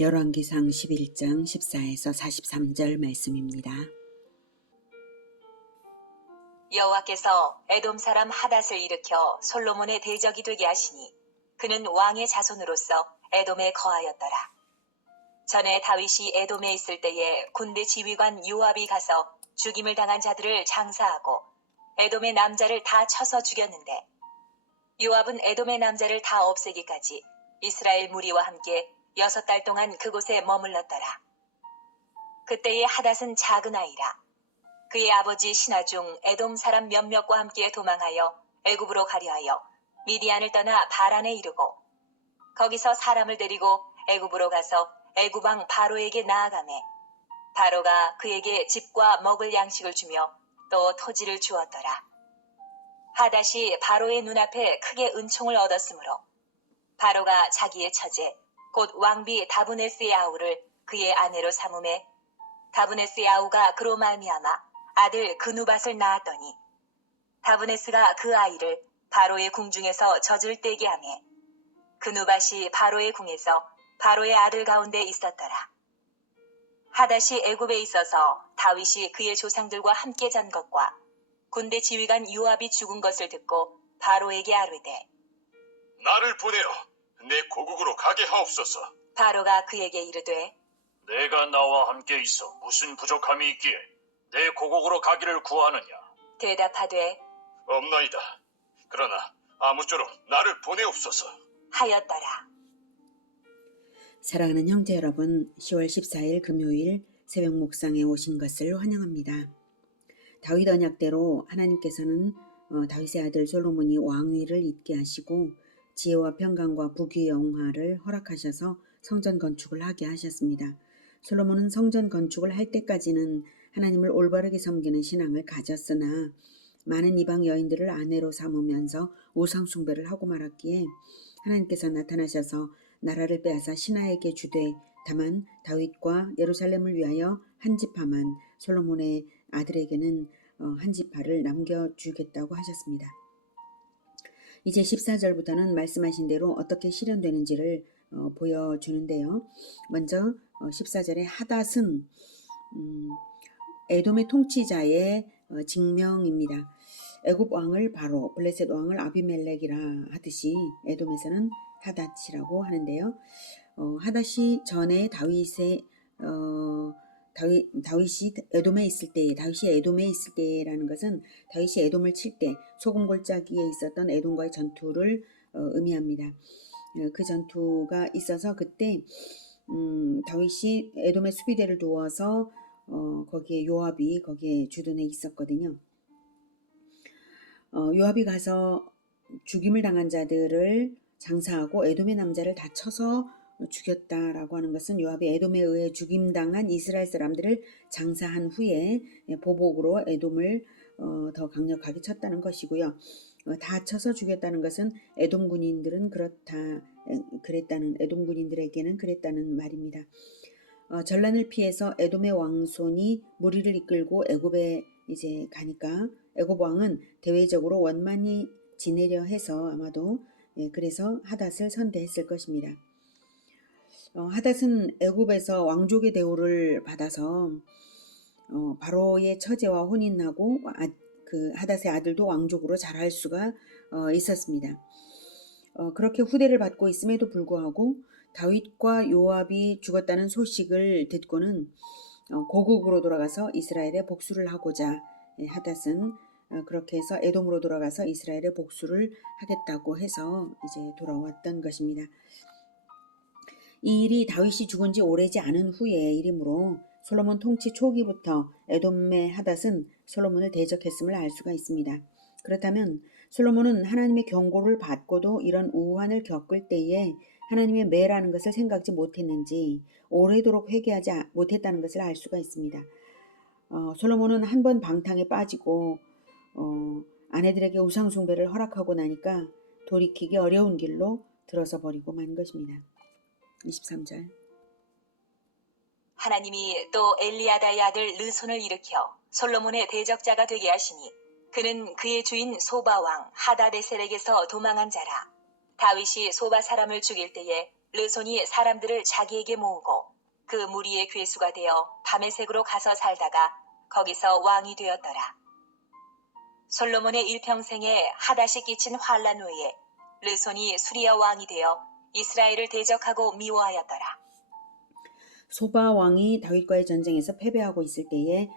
열왕기상 11장 14에서 43절 말씀입니다. 여호와께서 에돔 사람 하닷을 일으켜 솔로몬의 대적이 되게 하시니 그는 왕의 자손으로서 에돔에 거하였더라. 전에 다윗이 에돔에 있을 때에 군대 지휘관 요압이 가서 죽임을 당한 자들을 장사하고 에돔의 남자를 다 쳐서 죽였는데 요압은 에돔의 남자를 다 없애기까지 이스라엘 무리와 함께 6달 동안 그곳에 머물렀더라. 그때의 하닷은 작은 아이라. 그의 아버지 신하 중 에돔 사람 몇몇과 함께 도망하여 애굽으로 가려하여 미디안을 떠나 바란에 이르고 거기서 사람을 데리고 애굽으로 가서 애굽 왕 바로에게 나아가매 바로가 그에게 집과 먹을 양식을 주며 또 토지를 주었더라. 하닷이 바로의 눈앞에 크게 은총을 얻었으므로 바로가 자기의 처제 곧 왕비 다브네스의 아우를 그의 아내로 삼음에 다브네스의 아우가 그로 말미암아 아들 그누밧을 낳았더니 다브네스가 그 아이를 바로의 궁중에서 젖을 떼게 하매 그누밧이 바로의 궁에서 바로의 아들 가운데 있었더라. 하닷이 애굽에 있어서 다윗이 그의 조상들과 함께 잔 것과 군대 지휘관 요압이 죽은 것을 듣고 바로에게 아뢰되 나를 보내어 내 고국으로 가게 하옵소서. 바로가 그에게 이르되 내가 나와 함께 있어 무슨 부족함이 있기에 내 고국으로 가기를 구하느냐? 대답하되 없나이다. 그러나 아무쪼록 나를 보내옵소서 하였더라. 사랑하는 형제 여러분, 10월 14일 금요일 새벽 묵상에 오신 것을 환영합니다. 다윗 언약대로 하나님께서는 다윗의 아들 솔로몬이 왕위를 잇게 하시고 지혜와 평강과 부귀영화를 허락하셔서 성전 건축을 하게 하셨습니다. 솔로몬은 성전 건축을 할 때까지는 하나님을 올바르게 섬기는 신앙을 가졌으나 많은 이방 여인들을 아내로 삼으면서 우상 숭배를 하고 말았기에 하나님께서 나타나셔서 나라를 빼앗아 신하에게 주되 다만 다윗과 예루살렘을 위하여 한 지파만 솔로몬의 아들에게는 한 지파를 남겨주겠다고 하셨습니다. 이제 14절부터는 말씀하신 대로 어떻게 실현되는지를 보여주는데요. 먼저 14절에 하닷은 에돔의 통치자의 직명입니다. 애굽 왕을 바로, 블레셋 왕을 아비멜렉이라 하듯이 에돔에서는 하닷이라고 하는데요. 하닷이 전에 다윗이 에돔에 있을 때라는 것은 다윗이 에돔을 칠 때 소금 골짜기에 있었던 에돔과의 전투를 의미합니다. 그 전투가 있어서 그때 다윗이 에돔의 수비대를 두어서 거기에 요압이 거기에 주둔해 있었거든요. 요압이 가서 죽임을 당한 자들을 장사하고 에돔의 남자를 다 쳐서 죽였다라고 하는 것은 요압이 에돔에 의해 죽임당한 이스라엘 사람들을 장사한 후에 보복으로 에돔을 더 강력하게 쳤다는 것이고요. 다 쳐서 죽였다는 것은 에돔 군인들에게는 그랬다는 말입니다. 전란을 피해서 에돔의 왕손이 무리를 이끌고 애굽에 이제 가니까 애굽 왕은 대외적으로 원만히 지내려 해서 아마도 그래서 하닷을 선대했을 것입니다. 하닷은 애굽에서 왕족의 대우를 받아서 바로의 처제와 혼인하고 그 하닷의 아들도 왕족으로 자랄 수가 있었습니다. 그렇게 후대를 받고 있음에도 불구하고 다윗과 요압이 죽었다는 소식을 듣고는 고국으로 돌아가서 이스라엘에 복수를 하고자 하닷은 그렇게 해서 에돔으로 돌아가서 이스라엘에 복수를 하겠다고 해서 이제 돌아왔던 것입니다. 이 일이 다윗이 죽은 지 오래지 않은 후의 일이므로 솔로몬 통치 초기부터 에돔의 하닷은 솔로몬을 대적했음을 알 수가 있습니다. 그렇다면 솔로몬은 하나님의 경고를 받고도 이런 우환을 겪을 때에 하나님의 매라는 것을 생각지 못했는지 오래도록 회개하지 못했다는 것을 알 수가 있습니다. 솔로몬은 한 번 방탕에 빠지고 아내들에게 우상 숭배를 허락하고 나니까 돌이키기 어려운 길로 들어서 버리고 만 것입니다. 23절. 하나님이 또 엘리야다의 아들 르손을 일으켜 솔로몬의 대적자가 되게 하시니 그는 그의 주인 소바 왕 하다데셀에게서 도망한 자라. 다윗이 소바 사람을 죽일 때에 르손이 사람들을 자기에게 모으고 그 무리의 괴수가 되어 다메섹으로 가서 살다가 거기서 왕이 되었더라. 솔로몬의 일평생에 하닷이 끼친 환란 후에 르손이 수리아 왕이 되어 이스라엘을 대적하고 미워하였더라. 소바 왕이 다윗과의 전쟁에서 패배하고 있을 때에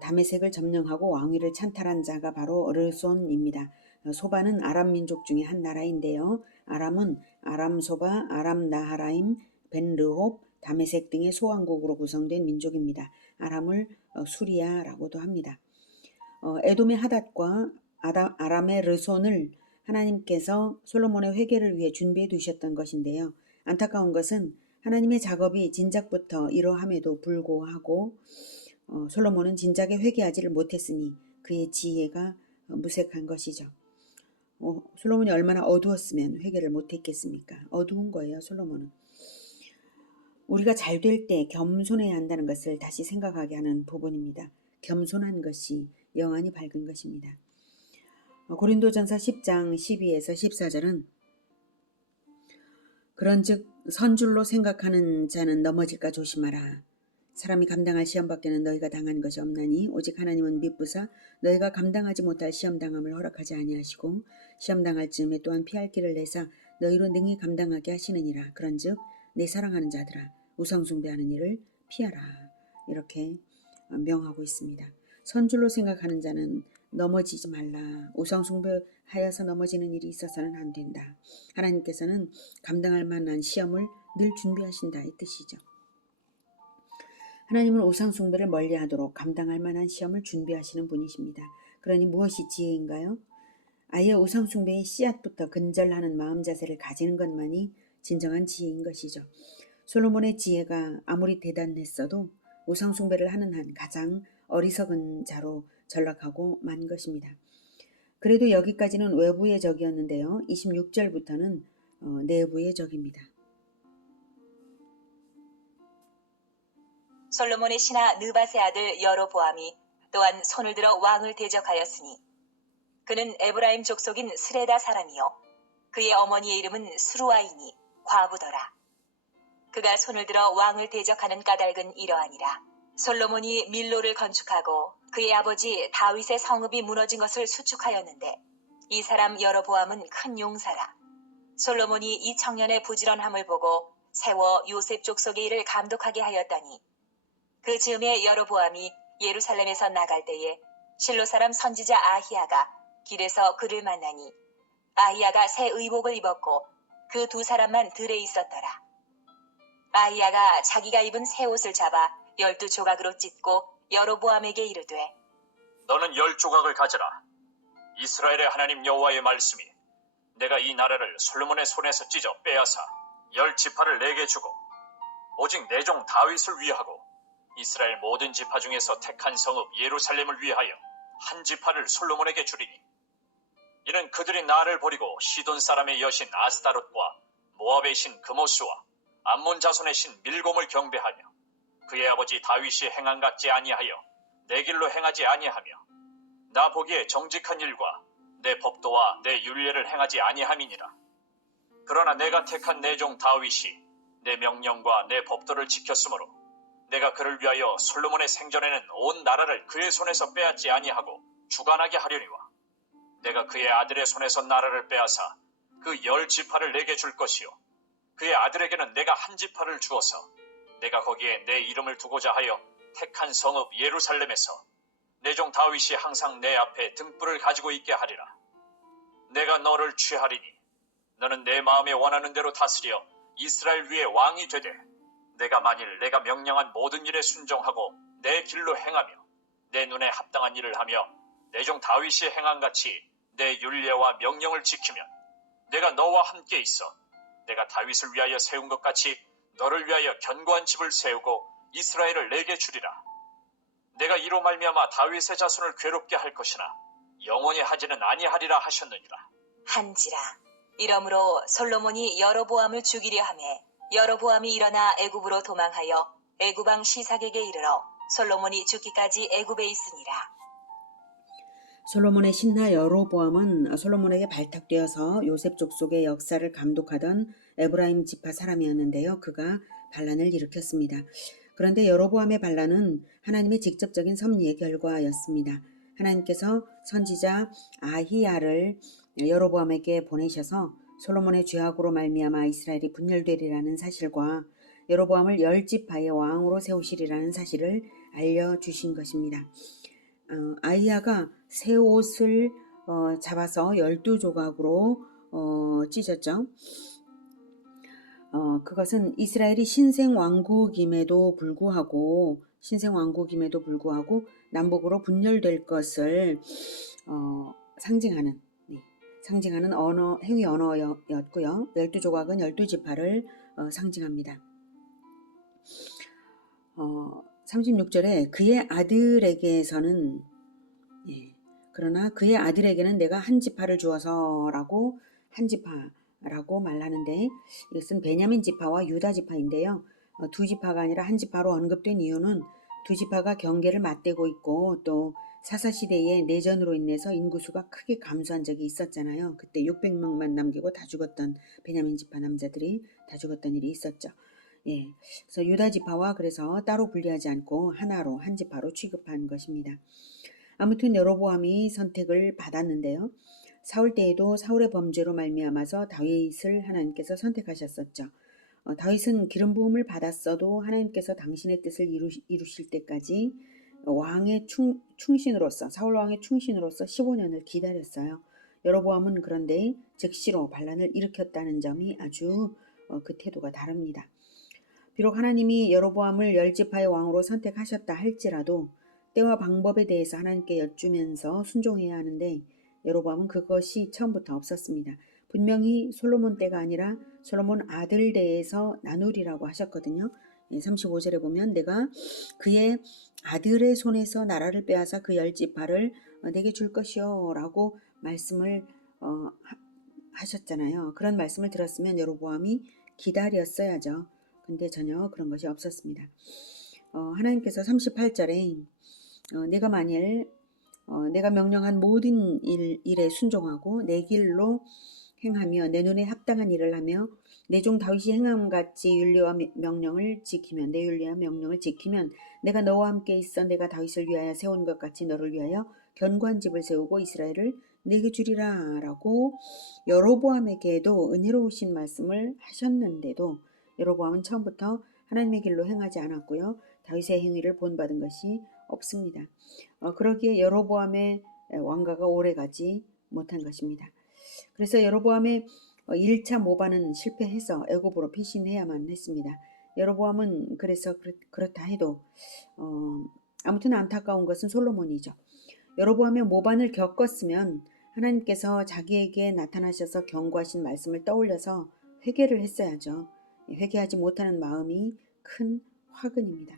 다메섹을 점령하고 왕위를 찬탈한 자가 바로 르손입니다. 소바는 아람 민족 중에 한 나라인데요. 아람은 아람 소바, 아람 나하라임, 벤르홉, 다메섹 등의 소왕국으로 구성된 민족입니다. 아람을 수리아라고도 합니다. 에돔의 하닷과 아람의 르손을 하나님께서 솔로몬의 회개를 위해 준비해 두셨던 것인데요. 안타까운 것은 하나님의 작업이 진작부터 이러함에도 불구하고 솔로몬은 진작에 회개하지를 못했으니 그의 지혜가 무색한 것이죠. 솔로몬이 얼마나 어두웠으면 회개를 못했겠습니까? 어두운 거예요, 솔로몬은. 우리가 잘 될 때 겸손해야 한다는 것을 다시 생각하게 하는 부분입니다. 겸손한 것이 영안이 밝은 것입니다. 고린도전서 10장 12에서 14절은 그런즉 선줄로 생각하는 자는 넘어질까 조심하라. 사람이 감당할 시험 밖에는 너희가 당한 것이 없나니 오직 하나님은 미쁘사 너희가 감당하지 못할 시험 당함을 허락하지 아니하시고 시험 당할 즈음에 또한 피할 길을 내사 너희로 능히 감당하게 하시느니라. 그런즉 내 사랑하는 자들아 우상 숭배하는 일을 피하라. 이렇게 명하고 있습니다. 선줄로 생각하는 자는 넘어지지 말라. 우상 숭배하여서 넘어지는 일이 있어서는 안 된다. 하나님께서는 감당할 만한 시험을 늘 준비하신다 이 뜻이죠. 하나님은 우상 숭배를 멀리하도록 감당할 만한 시험을 준비하시는 분이십니다. 그러니 무엇이 지혜인가요? 아예 우상 숭배의 씨앗부터 근절하는 마음 자세를 가지는 것만이 진정한 지혜인 것이죠. 솔로몬의 지혜가 아무리 대단했어도 우상 숭배를 하는 한 가장 어리석은 자로 전락하고 만 것입니다. 그래도 여기까지는 외부의 적이었는데요. 26절부터는 내부의 적입니다. 솔로몬의 신하 느밧의 아들 여로보암이 또한 손을 들어 왕을 대적하였으니 그는 에브라임 족속인 스레다 사람이요 그의 어머니의 이름은 스루아이니 과부더라. 그가 손을 들어 왕을 대적하는 까닭은 이러하니라. 솔로몬이 밀로를 건축하고 그의 아버지 다윗의 성읍이 무너진 것을 수축하였는데 이 사람 여로보암은 큰 용사라. 솔로몬이 이 청년의 부지런함을 보고 세워 요셉 족속의 일을 감독하게 하였다니 그 즈음에 여로보암이 예루살렘에서 나갈 때에 실로 사람 선지자 아히야가 길에서 그를 만나니 아히야가 새 의복을 입었고 그 두 사람만 들에 있었더라. 아히야가 자기가 입은 새 옷을 잡아 12조각으로 찢고 여로보암에게 이르되 너는 10조각을 가져라. 이스라엘의 하나님 여호와의 말씀이 내가 이 나라를 솔로몬의 손에서 찢어 빼앗아 10지파를 내게 주고 오직 내 종 다윗을 위하고 이스라엘 모든 지파 중에서 택한 성읍 예루살렘을 위하여 한 지파를 솔로몬에게 주리니 이는 그들이 나를 버리고 시돈 사람의 여신 아스타롯과 모압의 신 그모스와 암몬 자손의 신 밀곰을 경배하며 그의 아버지 다윗이 행한 같지 아니하여 내 길로 행하지 아니하며 나 보기에 정직한 일과 내 법도와 내 율례를 행하지 아니함이니라. 그러나 내가 택한 내 종 다윗이 내 명령과 내 법도를 지켰으므로 내가 그를 위하여 솔로몬의 생전에는 온 나라를 그의 손에서 빼앗지 아니하고 주관하게 하려니와 내가 그의 아들의 손에서 나라를 빼앗아 그 10지파를 내게 줄 것이요 그의 아들에게는 내가 한 지파를 주어서 내가 거기에 내 이름을 두고자 하여 택한 성읍 예루살렘에서 내 종 다윗이 항상 내 앞에 등불을 가지고 있게 하리라. 내가 너를 취하리니 너는 내 마음에 원하는 대로 다스려 이스라엘 위에 왕이 되되 내가 만일 내가 명령한 모든 일에 순종하고 내 길로 행하며 내 눈에 합당한 일을 하며 내 종 다윗이 행한 같이 내 율례와 명령을 지키면 내가 너와 함께 있어 내가 다윗을 위하여 세운 것 같이 너를 위하여 견고한 집을 세우고 이스라엘을 내게 주리라. 내가 이로 말미암아 다윗의 자손을 괴롭게 할 것이나 영원히 하지는 아니하리라 하셨느니라. 한지라. 이러므로 솔로몬이 여로보암을 죽이려 하매 여로보암이 일어나 애굽으로 도망하여 애굽왕 시삭에게 이르러 솔로몬이 죽기까지 애굽에 있으니라. 솔로몬의 신하 여로보암은 솔로몬에게 발탁되어서 요셉 족속의 역사를 감독하던 에브라임 지파 사람이었는데요. 그가 반란을 일으켰습니다. 그런데 여로보암의 반란은 하나님의 직접적인 섭리의 결과였습니다. 하나님께서 선지자 아히야를 여로보암에게 보내셔서 솔로몬의 죄악으로 말미암아 이스라엘이 분열되리라는 사실과 여로보암을 10지파의 왕으로 세우시리라는 사실을 알려주신 것입니다. 아히야가 새 옷을 잡아서 12조각으로 찢었죠. 그것은 이스라엘이 신생왕국임에도 불구하고 남북으로 분열될 것을 상징하는 행위 언어였고요. 12조각은 12지파를 상징합니다. 36절에 그의 아들에게서는 그러나 그의 아들에게는 내가 한 지파를 주어서라고 한 지파라고 말하는데 이것은 베냐민 지파와 유다 지파인데요. 두 지파가 아니라 한 지파로 언급된 이유는 두 지파가 경계를 맞대고 있고 또 사사시대의 내전으로 인해서 인구수가 크게 감소한 적이 있었잖아요. 그때 600명만 남기고 다 죽었던 베냐민 지파 남자들이 다 죽었던 일이 있었죠. 그래서 유다 지파와 그래서 따로 분리하지 않고 하나로 한 지파로 취급한 것입니다. 아무튼 여로보암이 선택을 받았는데요. 사울 때에도 사울의 범죄로 말미암아서 다윗을 하나님께서 선택하셨었죠. 다윗은 기름 부음을 받았어도 하나님께서 당신의 뜻을 이루실 때까지 왕의 충신으로서 사울 왕의 충신으로서 15년을 기다렸어요. 여로보암은 그런데 즉시로 반란을 일으켰다는 점이 아주 그 태도가 다릅니다. 비록 하나님이 여로보암을 10지파의 왕으로 선택하셨다 할지라도 때와 방법에 대해서 하나님께 여쭈면서 순종해야 하는데 여로보암은 그것이 처음부터 없었습니다. 분명히 솔로몬 때가 아니라 솔로몬 아들 때에서 나누리라고 하셨거든요. 35절에 보면 내가 그의 아들의 손에서 나라를 빼앗아 그 10지파를 내게 줄 것이요 라고 말씀을 하셨잖아요. 그런 말씀을 들었으면 여로보암이 기다렸어야죠. 근데 전혀 그런 것이 없었습니다. 하나님께서 38절에 내가 만일 내가 명령한 모든 일에 순종하고 내 길로 행하며 내 눈에 합당한 일을 하며 내 종 다윗이 행함같이 윤리와 명령을 지키면 내 윤리와 명령을 지키면 내가 너와 함께 있어 내가 다윗을 위하여 세운 것 같이 너를 위하여 견고한 집을 세우고 이스라엘을 내게 주리라 라고 여로보암에게도 은혜로우신 말씀을 하셨는데도 여로보암은 처음부터 하나님의 길로 행하지 않았고요. 다윗의 행위를 본받은 것이 없습니다. 그러기에 여로보암의 왕가가 오래가지 못한 것입니다. 그래서 여로보암의 1차 모반은 실패해서 애굽으로 피신해야만 했습니다. 여로보암은 그래서 그렇다 해도 아무튼 안타까운 것은 솔로몬이죠. 여로보암의 모반을 겪었으면 하나님께서 자기에게 나타나셔서 경고하신 말씀을 떠올려서 회개를 했어야죠. 회개하지 못하는 마음이 큰 화근입니다.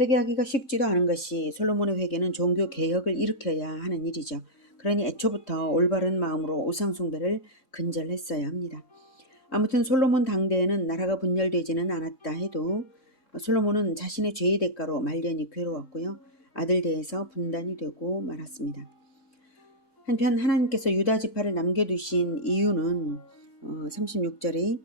회개하기가 쉽지도 않은 것이 솔로몬의 회개는 종교 개혁을 일으켜야 하는 일이죠. 그러니 애초부터 올바른 마음으로 우상숭배를 근절했어야 합니다. 아무튼 솔로몬 당대에는 나라가 분열되지는 않았다 해도 솔로몬은 자신의 죄의 대가로 말년이 괴로웠고요. 아들 대에서 분단이 되고 말았습니다. 한편 하나님께서 유다 지파를 남겨두신 이유는 36절에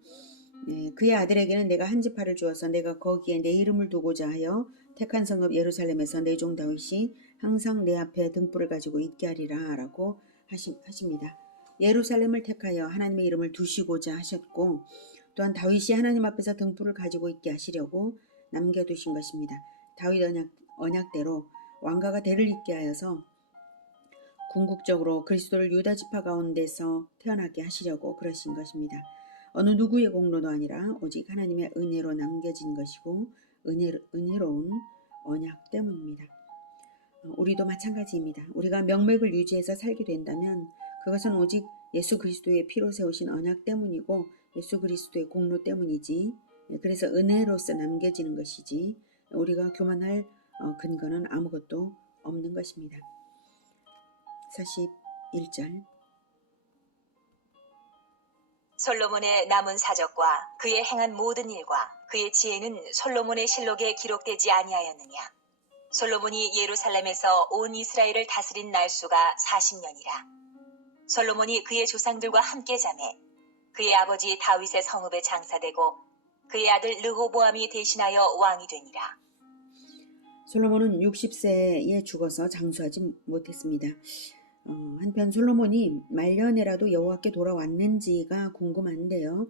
그의 아들에게는 내가 한 지파를 주어서 내가 거기에 내 이름을 두고자 하여 택한 성읍 예루살렘에서 내 종 다윗이 항상 내 앞에 등불을 가지고 있게 하리라 라고 하십니다. 예루살렘을 택하여 하나님의 이름을 두시고자 하셨고 또한 다윗이 하나님 앞에서 등불을 가지고 있게 하시려고 남겨두신 것입니다. 다윗 언약대로 왕가가 대를 잇게 하여서 궁극적으로 그리스도를 유다 지파 가운데서 태어나게 하시려고 그러신 것입니다. 어느 누구의 공로도 아니라 오직 하나님의 은혜로 남겨진 것이고 은혜로운 언약 때문입니다. 우리도 마찬가지입니다. 우리가 명맥을 유지해서 살게 된다면 그것은 오직 예수 그리스도의 피로 세우신 언약 때문이고 예수 그리스도의 공로 때문이지 그래서 은혜로서 남겨지는 것이지 우리가 교만할 근거는 아무것도 없는 것입니다. 41절 솔로몬의 남은 사적과 그의 행한 모든 일과 그의 지혜는 솔로몬의 실록에 기록되지 아니하였느냐. 솔로몬이 예루살렘에서 온 이스라엘을 다스린 날수가 40년이라. 솔로몬이 그의 조상들과 함께 자매 그의 아버지 다윗의 성읍에 장사되고 그의 아들 르호보암이 대신하여 왕이 되니라. 솔로몬은 60세에 죽어서 장수하지 못했습니다. 한편 솔로몬이 말년에라도 여호와께 돌아왔는지가 궁금한데요.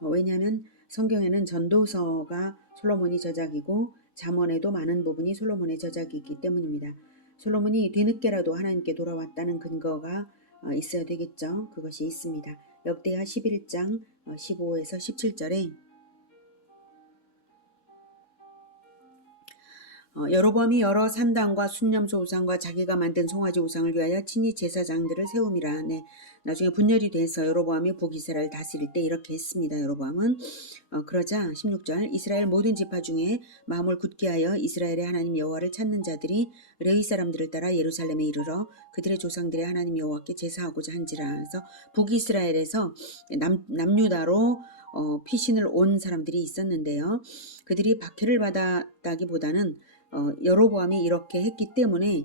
왜냐하면 성경에는 전도서가 솔로몬이 저작이고 잠언에도 많은 부분이 솔로몬의 저작이기 때문입니다. 솔로몬이 뒤늦게라도 하나님께 돌아왔다는 근거가 있어야 되겠죠. 그것이 있습니다. 역대하 11장 15에서 17절에 여로보암이 여러 산당과 순념소 우상과 자기가 만든 송아지 우상을 위하여 친히 제사장들을 세움이라. 네, 나중에 분열이 돼서 여로보암이 북이스라엘 다스릴 때 이렇게 했습니다. 여로보암은 그러자 16절 이스라엘 모든 지파 중에 마음을 굳게 하여 이스라엘의 하나님 여호와를 찾는 자들이 레위 사람들을 따라 예루살렘에 이르러 그들의 조상들의 하나님 여호와께 제사하고자 한지라. 그래서 북이스라엘에서 남유다로 피신을 온 사람들이 있었는데요. 그들이 박해를 받았다기보다는 여로보암이 이렇게 했기 때문에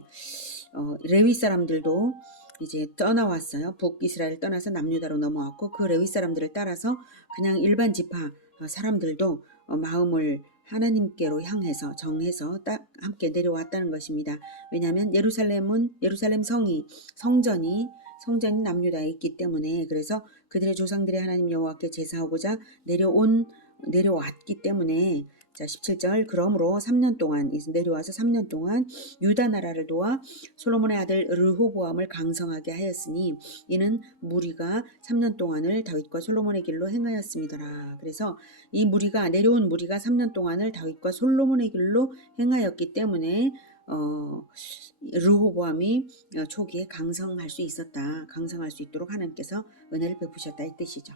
레위 사람들도 이제 떠나왔어요. 북이스라엘 떠나서 남유다로 넘어왔고 그 레위 사람들을 따라서 그냥 일반 지파 사람들도 마음을 하나님께로 향해서 정해서 딱 함께 내려왔다는 것입니다. 왜냐하면 예루살렘 성전이 남유다에 있기 때문에 그래서 그들의 조상들의 하나님 여호와께 제사하고자 내려왔기 때문에 자 17절 그러므로 3년 동안 내려와서 3년 동안 유다 나라를 도와 솔로몬의 아들 르호보암을 강성하게 하였으니 이는 무리가 3년 동안을 다윗과 솔로몬의 길로 행하였음이더라. 그래서 이 내려온 무리가 3년 동안을 다윗과 솔로몬의 길로 행하였기 때문에 르호보암이 초기에 강성할 수 있도록 하나님께서 은혜를 베푸셨다 이 뜻이죠.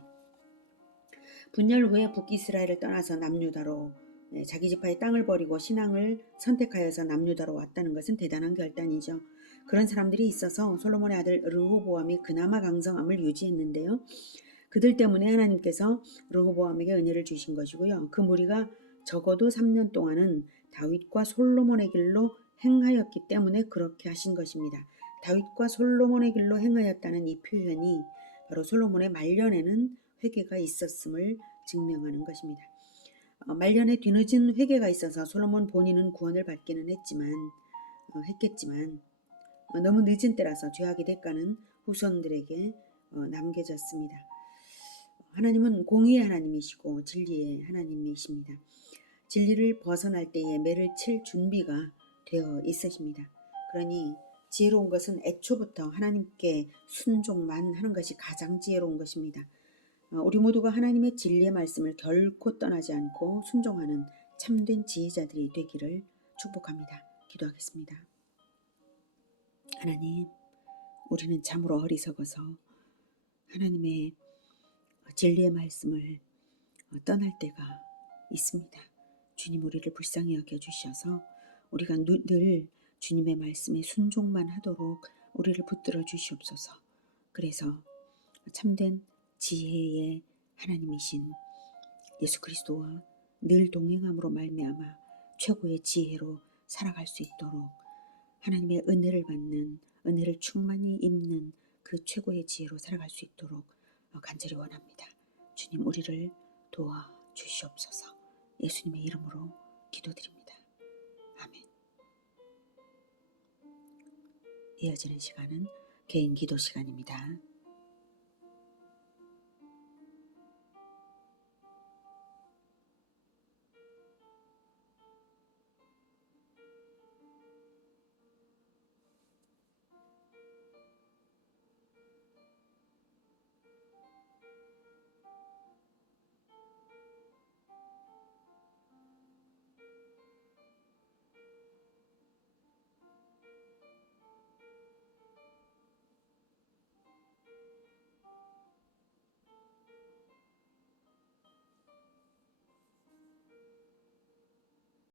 분열 후에 북이스라엘을 떠나서 남유다로 자기 지파의 땅을 버리고 신앙을 선택하여서 남유다로 왔다는 것은 대단한 결단이죠. 그런 사람들이 있어서 솔로몬의 아들 르호보암이 그나마 강성함을 유지했는데요. 그들 때문에 하나님께서 르호보암에게 은혜를 주신 것이고요. 그 무리가 적어도 3년 동안은 다윗과 솔로몬의 길로 행하였기 때문에 그렇게 하신 것입니다. 다윗과 솔로몬의 길로 행하였다는 이 표현이 바로 솔로몬의 말년에는 회개가 있었음을 증명하는 것입니다. 말년에 뒤늦은 회개가 있어서 솔로몬 본인은 구원을 받기는 했겠지만 너무 늦은 때라서 죄악의 대가는 후손들에게 남겨졌습니다. 하나님은 공의의 하나님이시고 진리의 하나님이십니다. 진리를 벗어날 때에 매를 칠 준비가 되어 있으십니다. 그러니 지혜로운 것은 애초부터 하나님께 순종만 하는 것이 가장 지혜로운 것입니다. 우리 모두가 하나님의 진리의 말씀을 결코 떠나지 않고 순종하는 참된 지혜자들이 되기를 축복합니다. 기도하겠습니다. 하나님, 우리는 참으로 어리석어서 하나님의 진리의 말씀을 떠날 때가 있습니다. 주님 우리를 불쌍히 여겨주셔서 우리가 늘 주님의 말씀에 순종만 하도록 우리를 붙들어 주시옵소서. 그래서 참된 지혜의 하나님이신 예수 그리스도와 늘 동행함으로 말미암아 최고의 지혜로 살아갈 수 있도록 하나님의 은혜를 충만히 입는 그 최고의 지혜로 살아갈 수 있도록 간절히 원합니다. 주님 우리를 도와주시옵소서. 예수님의 이름으로 기도드립니다. 아멘. 이어지는 시간은 개인 기도 시간입니다.